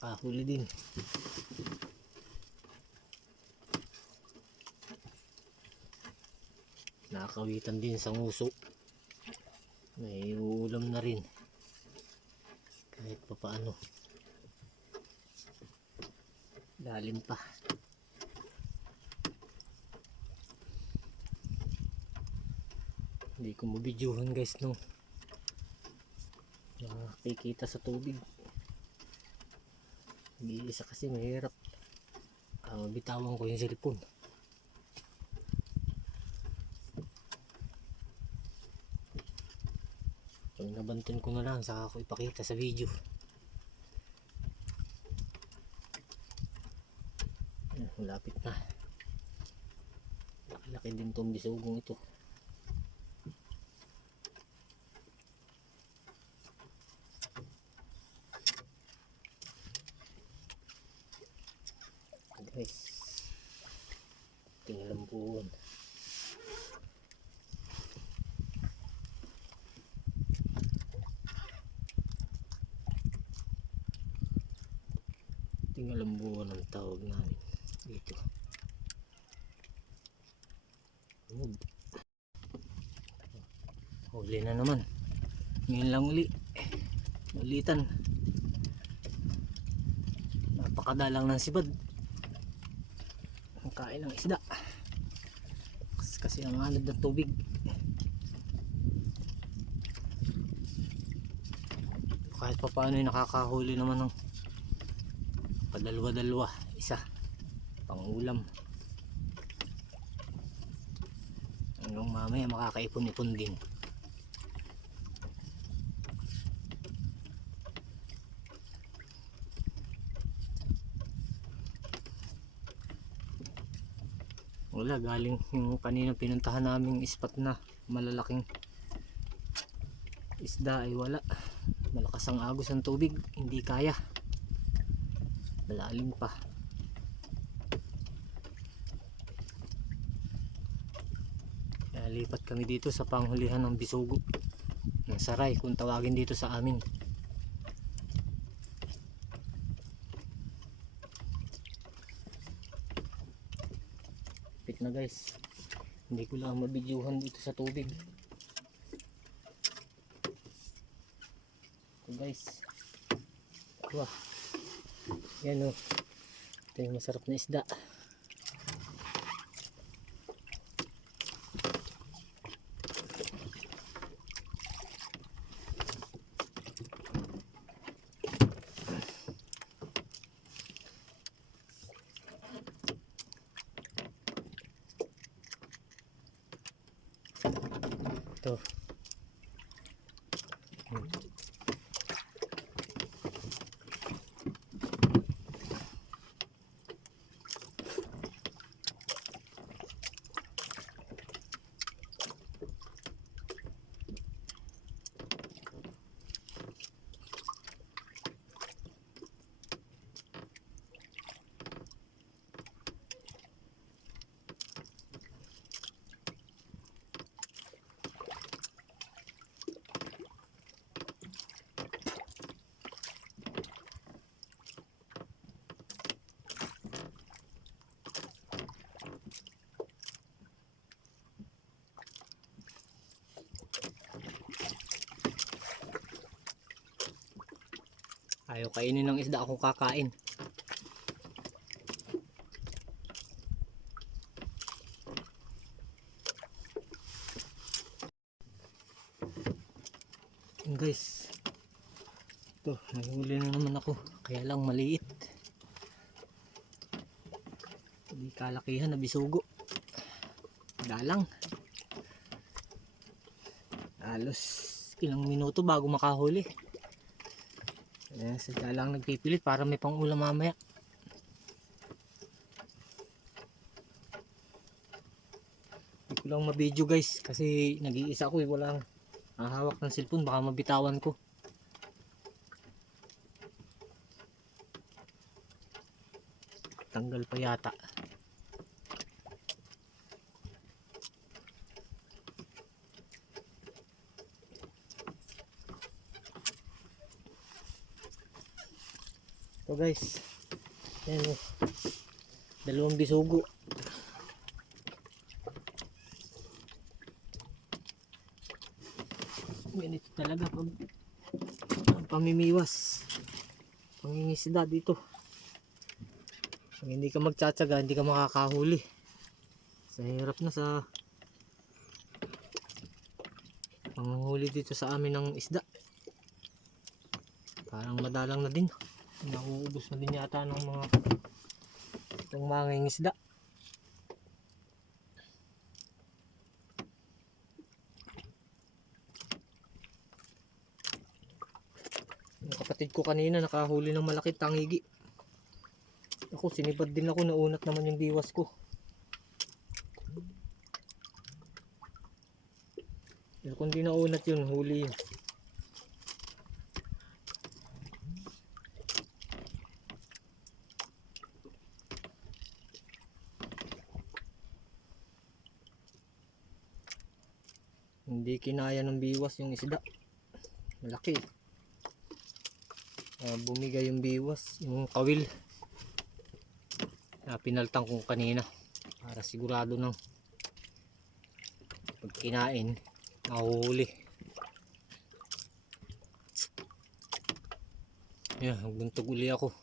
nakahuli din. Nakakawitan din sa nguso. May uulam na rin. Kahit pa paano. Lalim pa. Hindi ko mabidyohan guys no? Nakikita sa tubig Nag-iisa kasi mahirap. Ah, mabitawan ko yung cellphone. Pag nabantin ko na lang, saka ako ipakita sa video. Ayan, malapit na. Laki-laki din tong bisugong ito. Guys. Tingnan po tingnan buwan ang tawag namin dito. Huli na naman. Ngayon lang uli. Ulitan. Napakadalang ng sibad ang kain ng isda. Kasi, kasi ang hanad ng tubig kahit pa paano ay nakakahuli naman ng padalwa-dalwa. Isa. Pang ulam. Hanggang mamaya makakaipon-ipon din wala galing yung kanina pinuntahan naming spot na malalaking isda ay wala. Malakas ang agos ng tubig hindi kaya. Malalim pa. Lipat kami dito sa panghulihan ng bisugo ng saray kung tawagin dito sa amin Pit na guys. Hindi ko lang mabidyuhan dito sa tubig. Ito guys. Wah. Yan o. Ito yung masarap na isda. Ito. Ayaw kainin ng isda ako kakain. Guys. Ito, nahuli na naman ako. Kaya lang maliit. Hindi kalakihan na bisugo. Dalang. Halos ilang minuto bago makahuli. Ayan, sadya lang nagpipilit para may pang ulam mamaya. Hindi ko lang mabidyo guys kasi nag-iisa ako eh. Walang hahawak ng cellphone baka mabitawan ko. Tanggal pa yata. So guys, ayan o. Dalawang bisugo. Ganito talaga pag ang pamimiwas. Pangingisda dito. Pag hindi ka magtsatsaga, hindi ka makakahuli. Sa hirap na sa panghuli dito sa amin ng isda. Parang madalang na din. Nauubos na din yata ng mga itong mga isda. Yung kapatid ko kanina nakahuli ng malaki tangigi. Ako sinibad din ako naunat naman yung biwas ko. Pero kung di naunat yun, huli yun. Hindi kinaya ng biwas yung isda. Malaki. Ah, bumigay yung biwas, yung kawil. Ah, pinaltang ko kanina para sigurado ng pag kinain, mahuhuli. Yan, magbuntog uli ako.